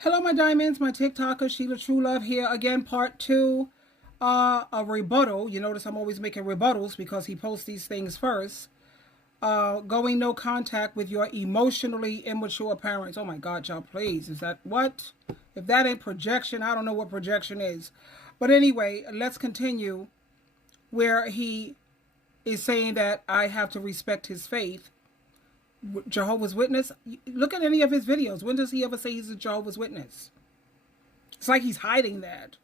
Hello, my diamonds, my TikToker, SheilaTruelove here again, part two, a rebuttal. You notice I'm always making rebuttals because he posts these things first. Going no contact with your emotionally immature parents. Oh my God, y'all, please. Is that what? If that ain't projection, I don't know what projection is. But anyway, let's continue where he is saying that I have to respect his faith. Jehovah's Witness. Look at any of his videos. When does he ever say he's a Jehovah's Witness? It's like he's hiding that.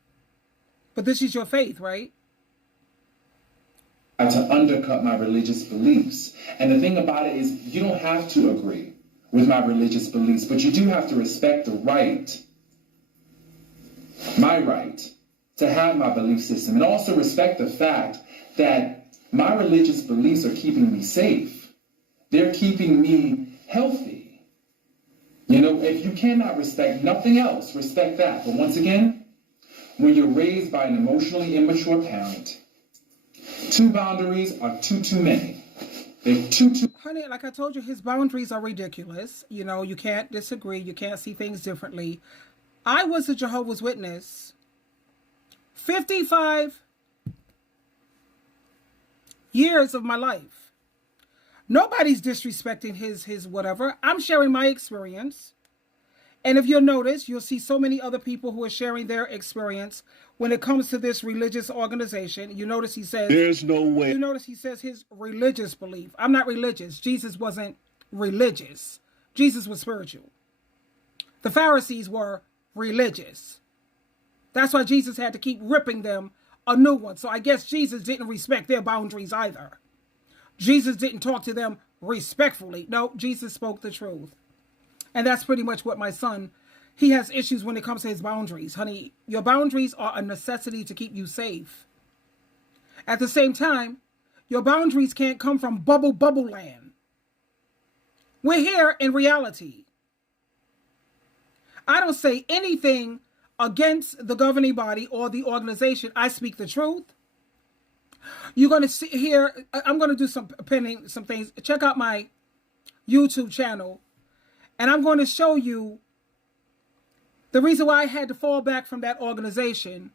But this is your faith, right? To undercut my religious beliefs. And the thing about it is, you don't have to agree with my religious beliefs, but you do have to respect the right, my right, to have my belief system, and also respect the fact that my religious beliefs are keeping me safe. They're keeping me healthy. You know, if you cannot respect nothing else, respect that. But once again, when you're raised by an emotionally immature parent, two boundaries are too many. They're too. Honey, like I told you, his boundaries are ridiculous. You know, you can't disagree. You can't see things differently. I was a Jehovah's Witness 55 years of my life. Nobody's disrespecting his whatever. I'm sharing my experience. And if you'll notice, you'll see so many other people who are sharing their experience when it comes to this religious organization. You notice he says, there's no way. You notice he says his religious belief. I'm not religious. Jesus wasn't religious. Jesus was spiritual. The Pharisees were religious. That's why Jesus had to keep ripping them a new one. So I guess Jesus didn't respect their boundaries either. Jesus didn't talk to them respectfully. No, Jesus spoke the truth. And that's pretty much what my son, he has issues when it comes to his boundaries. Honey, your boundaries are a necessity to keep you safe. At the same time, your boundaries can't come from bubble land. We're here in reality. I don't say anything against the governing body or the organization. I speak the truth. You're going to see here, I'm going to do some pinning, some things. Check out my YouTube channel. And I'm going to show you the reason why I had to fall back from that organization.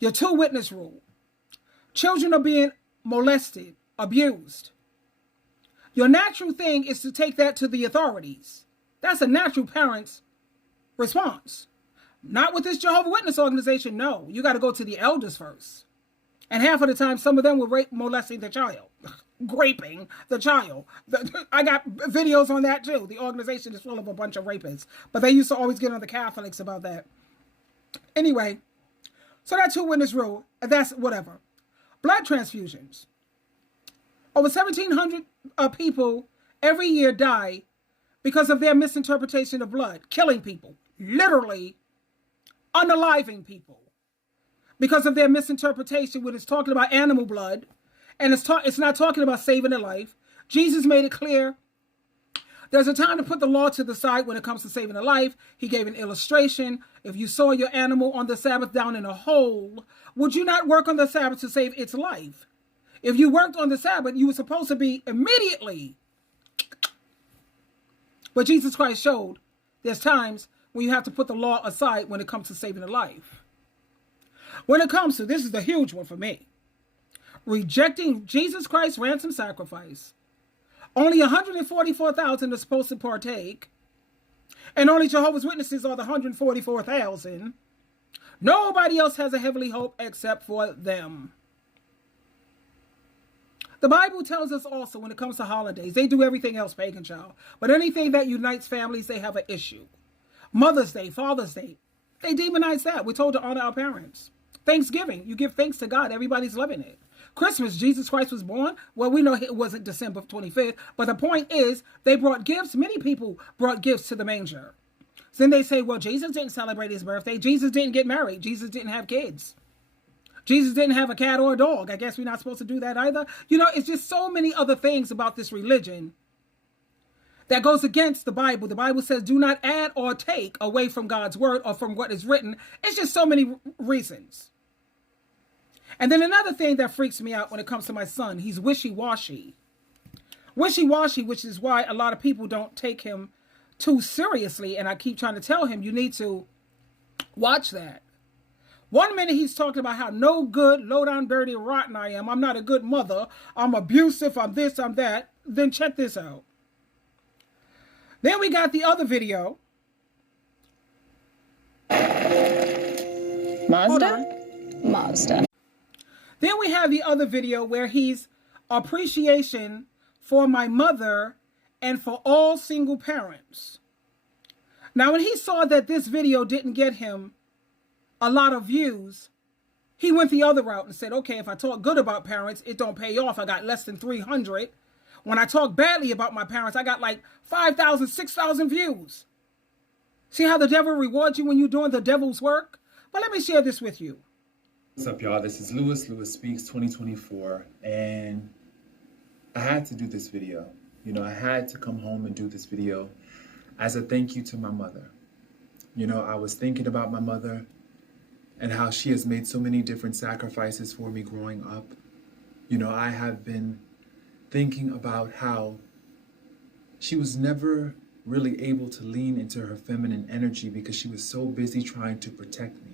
Your two-witness rule. Children are being molested, abused. Your natural thing is to take that to the authorities. That's a natural parent's response. Not with this Jehovah's Witness organization. No, you got to go to the elders first. And half of the time, some of them were molesting the child, raping the child. I got videos on that too. The organization is full of a bunch of rapists. But they used to always get on the Catholics about that. Anyway, so that two-witness rule, that's whatever. Blood transfusions. Over 1,700 people every year die because of their misinterpretation of blood, killing people, literally unaliving people. Because of their misinterpretation when it's talking about animal blood, and it's not talking about saving a life. Jesus made it clear there's a time to put the law to the side when it comes to saving a life. He gave an illustration. If you saw your animal on the Sabbath down in a hole, would you not work on the Sabbath to save its life? If you worked on the Sabbath, you were supposed to be immediately. But Jesus Christ showed there's times when you have to put the law aside when it comes to saving a life. When it comes to, this is the huge one for me, rejecting Jesus Christ's ransom sacrifice. Only 144,000 are supposed to partake, and only Jehovah's Witnesses are the 144,000. Nobody else has a heavenly hope except for them. The Bible tells us also when it comes to holidays, they do everything else, pagan child. But anything that unites families, they have an issue. Mother's Day, Father's Day, they demonize that. We're told to honor our parents. Thanksgiving, you give thanks to God. Everybody's loving it. Christmas, Jesus Christ was born. Well, we know it wasn't December 25th. But the point is, they brought gifts. Many people brought gifts to the manger. So then they say, well, Jesus didn't celebrate his birthday. Jesus didn't get married. Jesus didn't have kids. Jesus didn't have a cat or a dog. I guess we're not supposed to do that either. You know, it's just so many other things about this religion that goes against the Bible. The Bible says, do not add or take away from God's word or from what is written. It's just so many reasons. And then another thing that freaks me out when it comes to my son, he's wishy-washy. Wishy-washy, which is why a lot of people don't take him too seriously. And I keep trying to tell him, you need to watch that. One minute he's talking about how no good, low down, dirty, rotten I am. I'm not a good mother. I'm abusive. I'm this, I'm that. Then check this out. Then we got the other video. Mazda. Then we have the other video where he's appreciation for my mother and for all single parents. Now, when he saw that this video didn't get him a lot of views, he went the other route and said, okay, if I talk good about parents, it don't pay off. I got less than 300. When I talk badly about my parents, I got like 5,000, 6,000 views. See how the devil rewards you when you're doing the devil's work? But let me share this with you. What's up, y'all? This is Lewis Speaks 2024, and I had to do this video. You know, I had to come home and do this video as a thank you to my mother. You know, I was thinking about my mother and how she has made so many different sacrifices for me growing up. You know, I have been thinking about how she was never really able to lean into her feminine energy because she was so busy trying to protect me.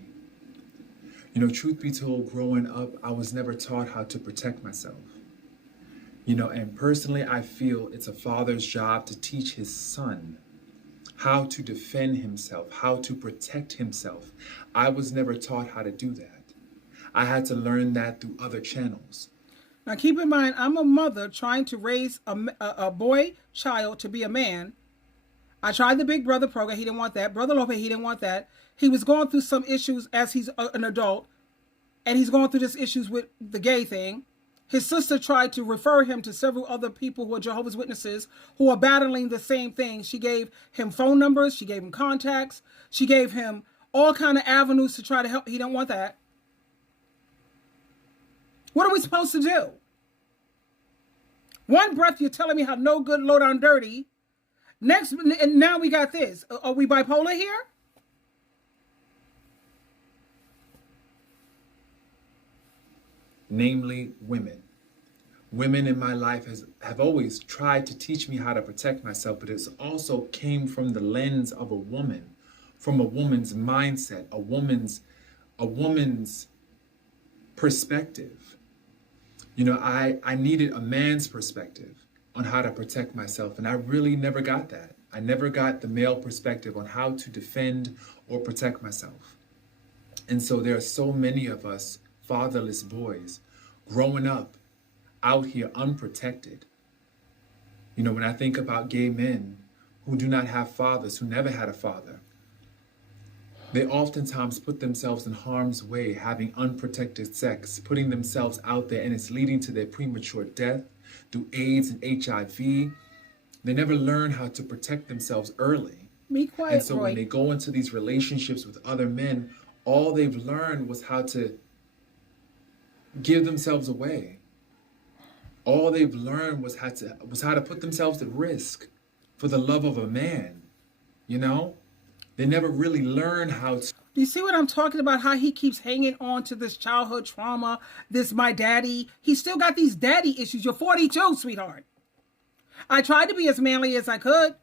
You know, truth be told, growing up, I was never taught how to protect myself. You know, and personally, I feel it's a father's job to teach his son how to defend himself, how to protect himself. I was never taught how to do that. I had to learn that through other channels. Now, keep in mind, I'm a mother trying to raise a boy child to be a man. I tried the Big Brother program. He didn't want that. Brother Lope, he didn't want that. He was going through some issues as he's an adult, and he's going through this issues with the gay thing. His sister tried to refer him to several other people who are Jehovah's Witnesses who are battling the same thing. She gave him phone numbers. She gave him contacts. She gave him all kind of avenues to try to help. He didn't want that. What are we supposed to do? One breath, you're telling me how no good, low down, dirty. Next, and now we got this. Are we bipolar here? Namely, women. Women in my life have always tried to teach me how to protect myself, but it's also came from the lens of a woman, from a woman's mindset, a woman's perspective. You know, I needed a man's perspective on how to protect myself, and I really never got that. I never got the male perspective on how to defend or protect myself. And so there are so many of us fatherless boys growing up out here unprotected. You know, when I think about gay men who do not have fathers, who never had a father, they oftentimes put themselves in harm's way, having unprotected sex, putting themselves out there, and it's leading to their premature death through AIDS and HIV. They never learn how to protect themselves early. Be quiet, and so Roy. when they go into these relationships with other men, all they've learned was how to give themselves away. All they've learned was how to put themselves at risk for the love of a man. You know, they never really learn how to. Do you see what I'm talking about? How he keeps hanging on to this childhood trauma, this my daddy. He's still got these daddy issues. You're 42, sweetheart. I tried to be as manly as I could.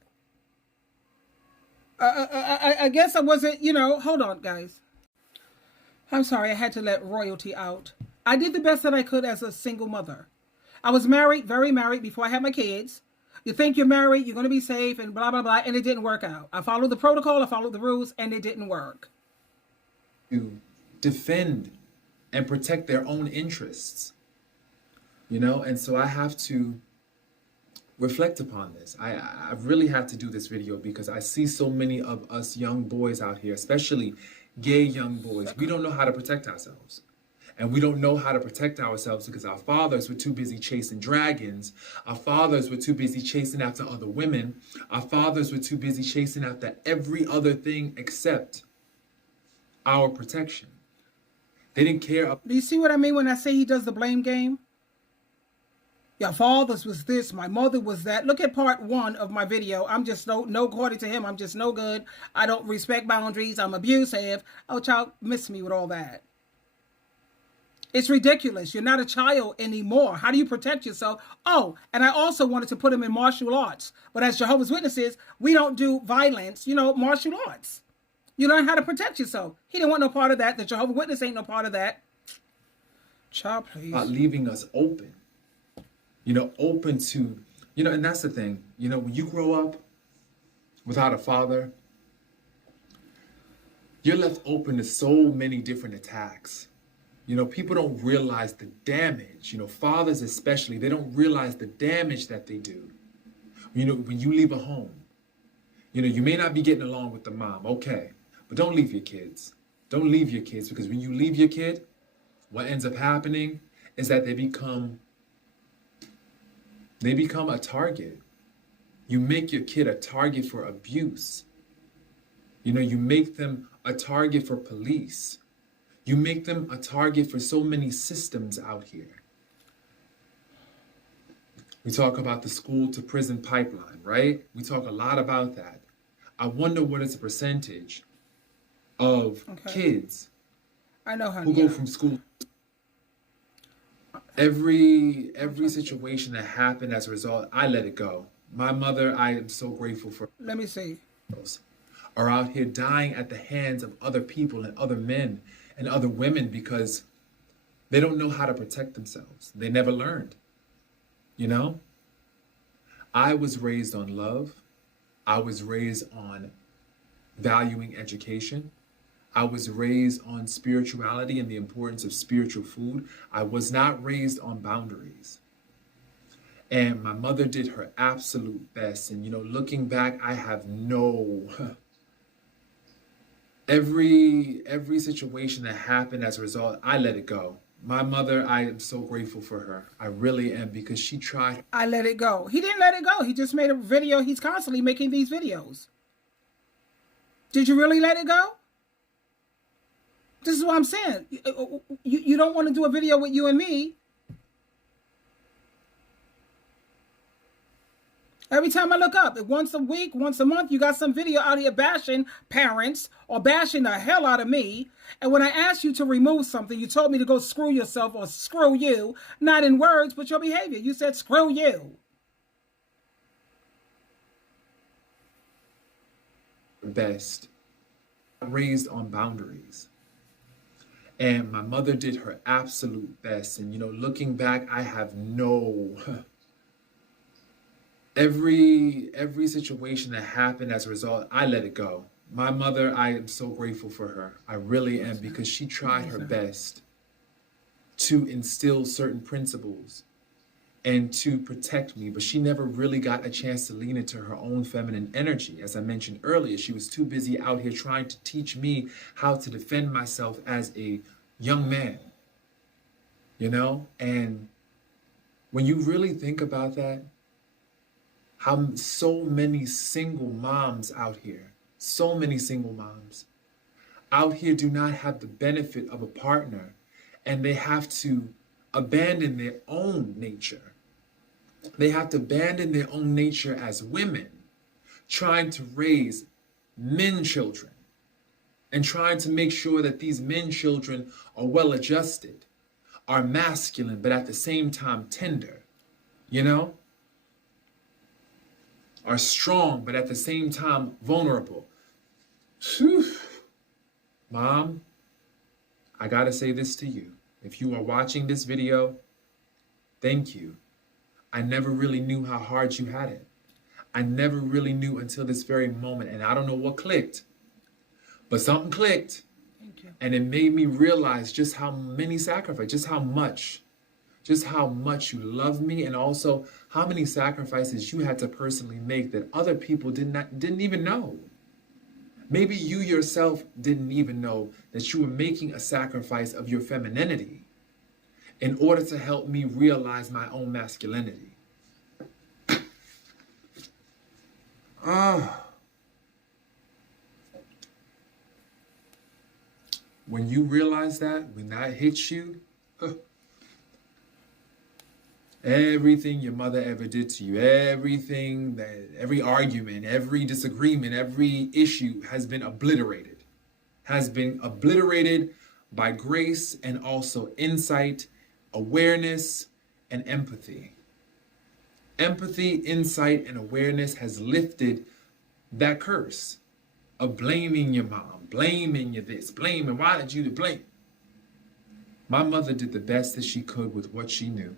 I guess I wasn't, you know, hold on, guys. I'm sorry, I had to let royalty out. I did the best that I could as a single mother. I was married, very married, before I had my kids. You think you're married, you're going to be safe, and blah, blah, blah, and it didn't work out. I followed the protocol, I followed the rules, and it didn't work. To defend and protect their own interests, you know, and so I have to reflect upon this. I really have to do this video because I see so many of us young boys out here, especially gay young boys. We don't know how to protect ourselves. And we don't know how to protect ourselves because our fathers were too busy chasing dragons. Our fathers were too busy chasing after other women. Our fathers were too busy chasing after every other thing except our protection. They didn't care. Do you see what I mean when I say he does the blame game? Your father's was this, my mother was that. Look at part 1 of my video. I'm just no according to him, I'm just no good. I don't respect boundaries. I'm abusive. Oh, child, miss me with all that. It's ridiculous. You're not a child anymore. How do you protect yourself? Oh, and I also wanted to put him in martial arts. But as Jehovah's Witnesses, we don't do violence, martial arts. You learn how to protect yourself. He didn't want no part of that. The Jehovah's Witness ain't no part of that. Child, please. About leaving us open. Open to, and that's the thing. When you grow up without a father, you're left open to so many different attacks. People don't realize the damage, fathers especially, they don't realize the damage that they do. When you leave a home, you may not be getting along with the mom, okay, but don't leave your kids. Don't leave your kids, because when you leave your kid, what ends up happening is that they become a target. You make your kid a target for abuse. You make them a target for police. You make them a target for so many systems out here. We talk about the school to prison pipeline, right? We talk a lot about that. I wonder what is the percentage of kids I know, honey, who go from school. Every situation that happened as a result, I let it go. My mother, I am so grateful for. Let me see. Are out here dying at the hands of other people and other men and other women because they don't know how to protect themselves. They never learned. I was raised on love. I was raised on valuing education. I was raised on spirituality and the importance of spiritual food. I was not raised on boundaries. And my mother did her absolute best. And, looking back, I have no... Every situation that happened as a result, I let it go. My mother, I am so grateful for her. I really am, because she tried. I let it go. He didn't let it go. He just made a video. He's constantly making these videos. Did you really let it go? This is what I'm saying. You don't want to do a video with you and me. Every time I look up, once a week, once a month, you got some video out here bashing parents or bashing the hell out of me. And when I asked you to remove something, you told me to go screw yourself or screw you, not in words, but your behavior. You said screw you. Best. Raised on boundaries. And my mother did her absolute best. And, looking back, I have no... Every situation that happened as a result, I let it go. My mother, I am so grateful for her. I really am, because she tried her best to instill certain principles and to protect me, but she never really got a chance to lean into her own feminine energy. As I mentioned earlier, she was too busy out here trying to teach me how to defend myself as a young man, And when you really think about that, how so many single moms out here, do not have the benefit of a partner, and they have to abandon their own nature. They have to abandon their own nature as women, trying to raise men children and trying to make sure that these men children are well adjusted, are masculine, but at the same time tender, are strong, but at the same time vulnerable. Whew. Mom, I gotta say this to you. If you are watching this video, thank you. I never really knew how hard you had it. I never really knew until this very moment, and I don't know what clicked, but something clicked. Thank you. And it made me realize just how many sacrifices, just how much you love me, and also how many sacrifices you had to personally make that other people didn't even know. Maybe you yourself didn't even know that you were making a sacrifice of your femininity in order to help me realize my own masculinity. When you realize that, when that hits you, everything your mother ever did to you, every argument, every disagreement, every issue has been obliterated by grace and also insight, awareness, and empathy. Empathy, insight, and awareness has lifted that curse of blaming your mom, blaming you this, blaming, why did you blame? My mother did the best that she could with what she knew.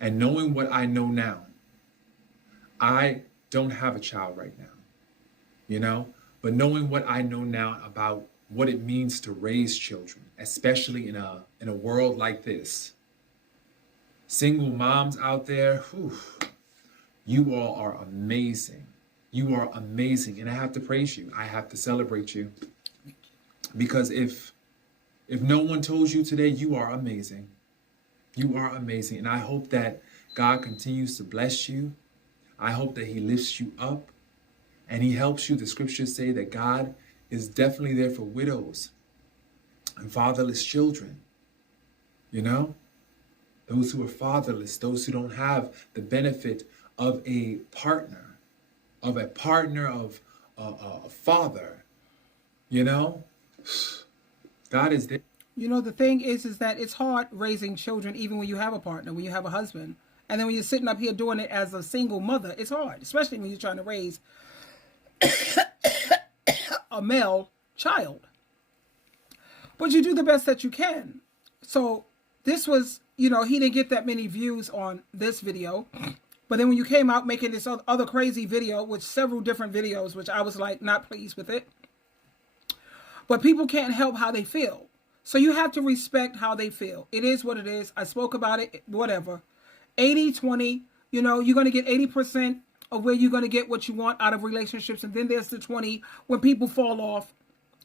And knowing what I know now, I don't have a child right now, but knowing what I know now about what it means to raise children, especially in a world like this. Single moms out there, whew, you all are amazing. You are amazing. And I have to praise you. I have to celebrate you. Because if no one told you today, you are amazing. You are amazing. And I hope that God continues to bless you. I hope that he lifts you up and he helps you. The scriptures say that God is definitely there for widows and fatherless children. Those who are fatherless, those who don't have the benefit of a partner, of a father, God is there. The thing is that it's hard raising children even when you have a partner, when you have a husband. And then when you're sitting up here doing it as a single mother, it's hard, especially when you're trying to raise a male child. But you do the best that you can. So this was, he didn't get that many views on this video. But then when you came out making this other crazy video with several different videos, which I was like not pleased with it. But people can't help how they feel. So you have to respect how they feel. It is what it is. I spoke about it, whatever. 80-20, you're going to get 80% of where you're going to get what you want out of relationships. And then there's the 20 when people fall off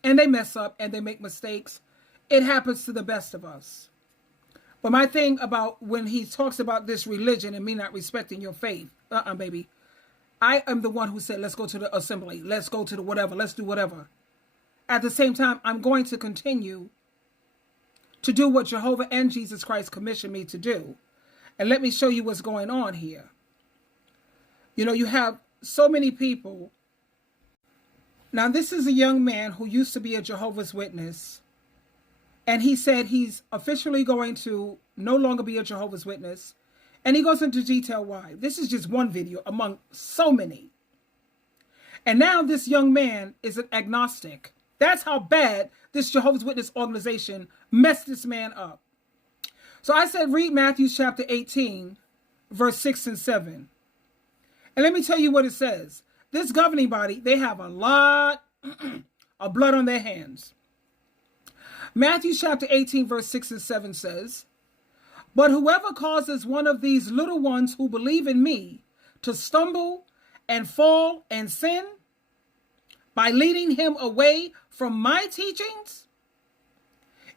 and they mess up and they make mistakes. It happens to the best of us. But my thing about when he talks about this religion and me not respecting your faith, baby, I am the one who said, let's go to the assembly. Let's go to the whatever. Let's do whatever. At the same time, I'm going to continue to do what Jehovah and Jesus Christ commissioned me to do. And let me show you what's going on here. You have so many people. Now, this is a young man who used to be a Jehovah's Witness. And he said he's officially going to no longer be a Jehovah's Witness. And he goes into detail why. This is just one video among so many. And now this young man is an agnostic. That's how bad this Jehovah's Witness organization messed this man up. So I said, read Matthew chapter 18, verse 6 and 7. And let me tell you what it says. This governing body, they have a lot of blood on their hands. Matthew chapter 18, verse 6 and 7 says, but whoever causes one of these little ones who believe in me to stumble and fall and sin by leading him away from my teachings,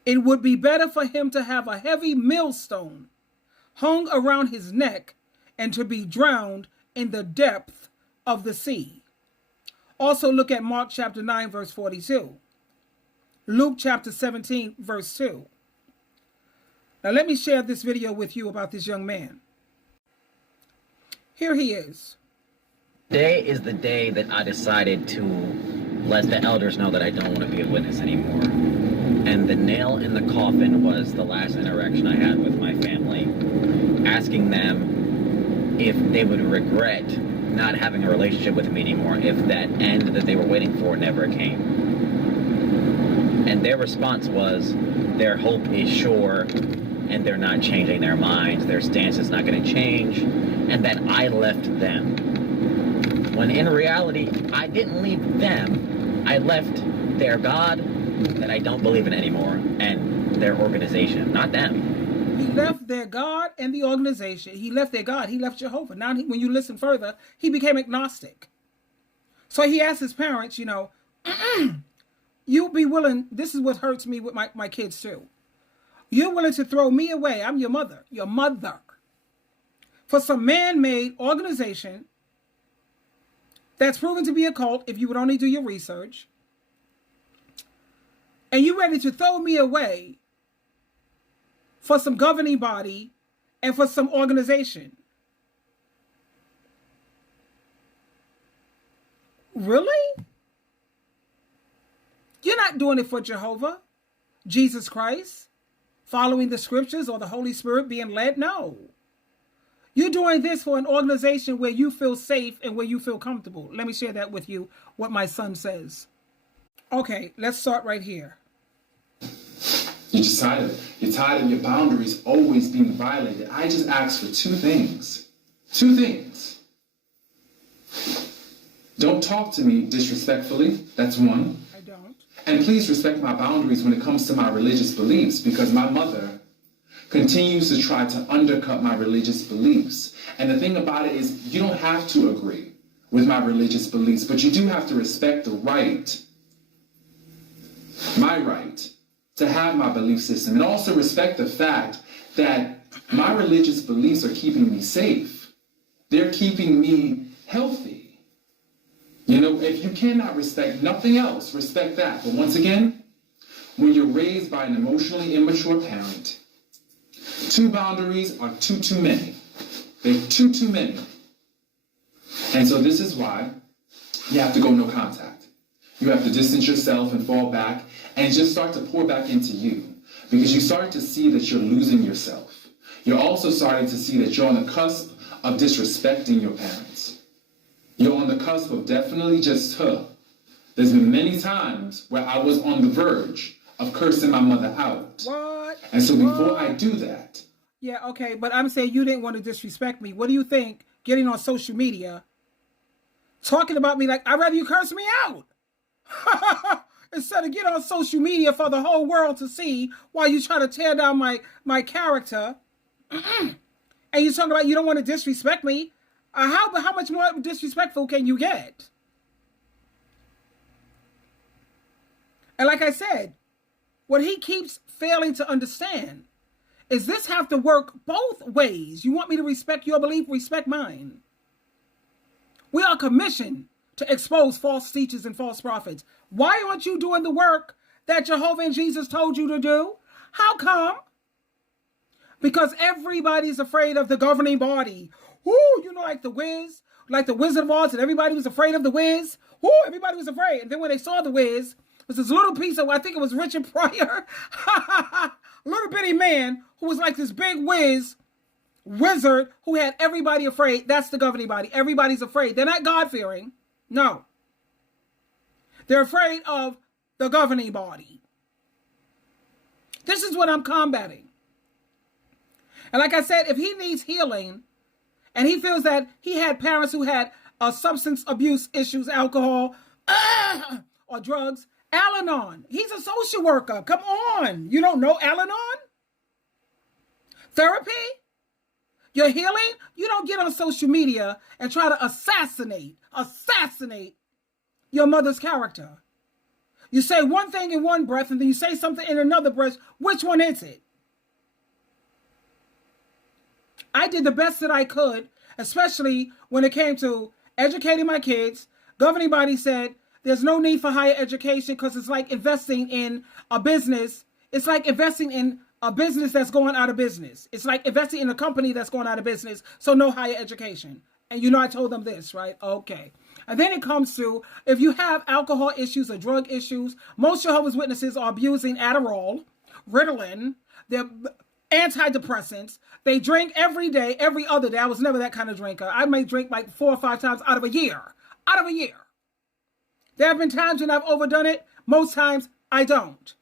it would be better for him to have a heavy millstone hung around his neck and to be drowned in the depth of the sea. Also look at Mark chapter 9, verse 42. Luke chapter 17, verse 2. Now let me share this video with you about this young man. Here he is. Today is the day that I decided to let the elders know that I don't want to be a witness anymore. And the nail in the coffin was the last interaction I had with my family, asking them if they would regret not having a relationship with me anymore if that end that they were waiting for never came. And their response was, their hope is sure, and they're not changing their minds, their stance is not going to change, and that I left them. When in reality, I didn't leave them. I left their God that I don't believe in anymore, and their organization, not them. He left their God and the organization. He left their God. He left Jehovah. Now, when you listen further, he became agnostic. So he asked his parents, you'll be willing, this is what hurts me with my kids too. You're willing to throw me away, I'm your mother, for some man-made organization that's proven to be a cult if you would only do your research. And you're ready to throw me away for some governing body and for some organization. Really? not doing it for Jehovah, Jesus Christ, following the scriptures or the Holy Spirit being led. No. You're doing this for an organization where you feel safe and where you feel comfortable. Let me share that with you, what my son says. Okay, let's start right here. You're just tired. You're tired of your boundaries always being violated. I just ask for two things. Two things. Don't talk to me disrespectfully. That's one. I don't. And please respect my boundaries when it comes to my religious beliefs, because my mother continues to try to undercut my religious beliefs. And the thing about it is, you don't have to agree with my religious beliefs, but you do have to respect the right, my right, to have my belief system, and also respect the fact that my religious beliefs are keeping me safe. They're keeping me healthy. You know, if you cannot respect nothing else, respect that. But once again, when you're raised by an emotionally immature parent, two boundaries are too many. They're too many. And so this is why you have to go no contact. You have to distance yourself and fall back and just start to pour back into you, because you start to see that you're losing yourself. You're also starting to see that you're on the cusp of disrespecting your parents. You're on the cusp of definitely just, There's been many times where I was on the verge of cursing my mother out. What? And so before I do that. Yeah, okay, but I'm saying you didn't want to disrespect me. What do you think getting on social media, talking about me like, I'd rather you curse me out instead of get on social media for the whole world to see while you try to tear down my character. And you talking about you don't want to disrespect me. How much more disrespectful can you get? And like I said, what he keeps failing to understand is this have to work both ways. You want me to respect your belief, respect mine. We are commissioned to expose false teachers and false prophets. Why aren't you doing the work that Jehovah and Jesus told you to do? How come? Because everybody's afraid of the governing body. Whoo, you know, like the Wiz, like the Wizard of Oz, and everybody was afraid of the Wiz. Whoo, everybody was afraid. And then when they saw the Wiz, it was this little piece of, I think it was Richard Pryor, little bitty man who was like this big wizard who had everybody afraid. That's the governing body. Everybody's afraid. They're not God-fearing. No. They're afraid of the governing body. This is what I'm combating. And like I said, if he needs healing and he feels that he had parents who had substance abuse issues, alcohol, or drugs, Al-Anon. He's a social worker. Come on. You don't know Al-Anon? Therapy? Your healing? You don't get on social media and try to assassinate your mother's character. You say one thing in one breath and then you say something in another breath. Which one is it? I did the best that I could, especially when it came to educating my kids. Governing body said there's no need for higher education because it's like investing in a business. It's like investing in a business that's going out of business. It's like investing in a company that's going out of business. So no higher education. And you know, I told them this, right? Okay. And then it comes to, if you have alcohol issues or drug issues, most Jehovah's Witnesses are abusing Adderall, Ritalin, they're antidepressants. They drink every day, every other day. I was never that kind of drinker. I may drink like 4 or 5 times out of a year. There have been times when I've overdone it. Most times I don't.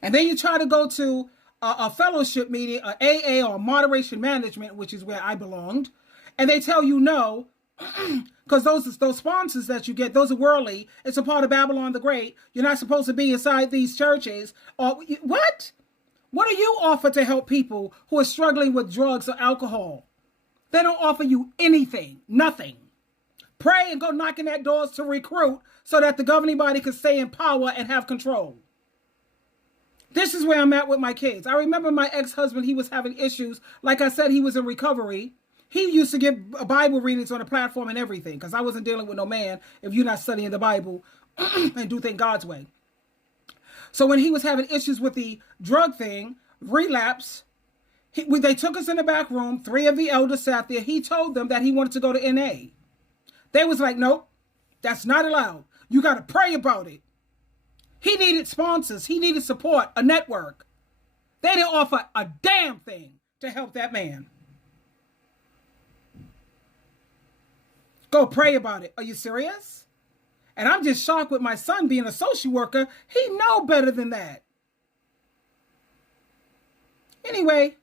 And then you try to go to a fellowship meeting, a AA or moderation management, which is where I belonged. And they tell you no, because those sponsors that you get, those are worldly. It's a part of Babylon the Great. You're not supposed to be inside these churches. Or what? What do you offer to help people who are struggling with drugs or alcohol? They don't offer you anything, nothing. Pray and go knocking at doors to recruit so that the governing body can stay in power and have control. This is where I'm at with my kids. I remember my ex-husband, he was having issues. Like I said, he was in recovery. He used to give Bible readings on the platform and everything because I wasn't dealing with no man if you're not studying the Bible and do things God's way. So when he was having issues with the drug thing, relapse, they took us in the back room. 3 of the elders sat there. He told them that he wanted to go to NA. They was like, nope, That's not allowed. You got to pray about it. He needed sponsors. He needed support, a network. They didn't offer a damn thing to help that man. Go pray about it. Are you serious? And I'm just shocked with my son being a social worker. He know better than that. Anyway,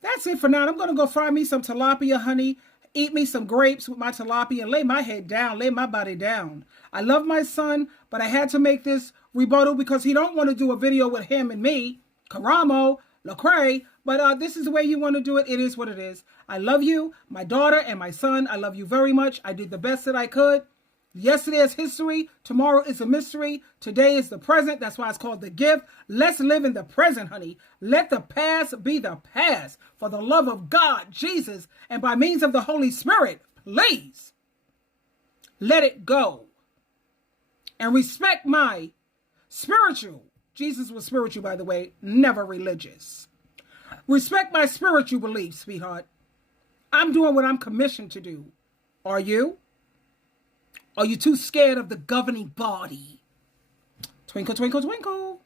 that's it for now. I'm going to go fry me some tilapia, honey. Eat me some grapes with my tilapia and lay my head down, lay my body down. I love my son, but I had to make this rebuttal because he don't want to do a video with him and me, Karamo, Lecrae, but this is the way you want to do it. It is what it is. I love you, my daughter and my son. I love you very much. I did the best that I could. Yesterday is history. Tomorrow is a mystery. Today is the present. That's why it's called the gift. Let's live in the present, honey. Let the past be the past. For the love of God, Jesus, and by means of the Holy Spirit, please let it go. And respect my spiritual. Jesus was spiritual, by the way, never religious. Respect my spiritual beliefs, sweetheart. I'm doing what I'm commissioned to do. Are you? Are you too scared of the governing body? Twinkle, twinkle, twinkle.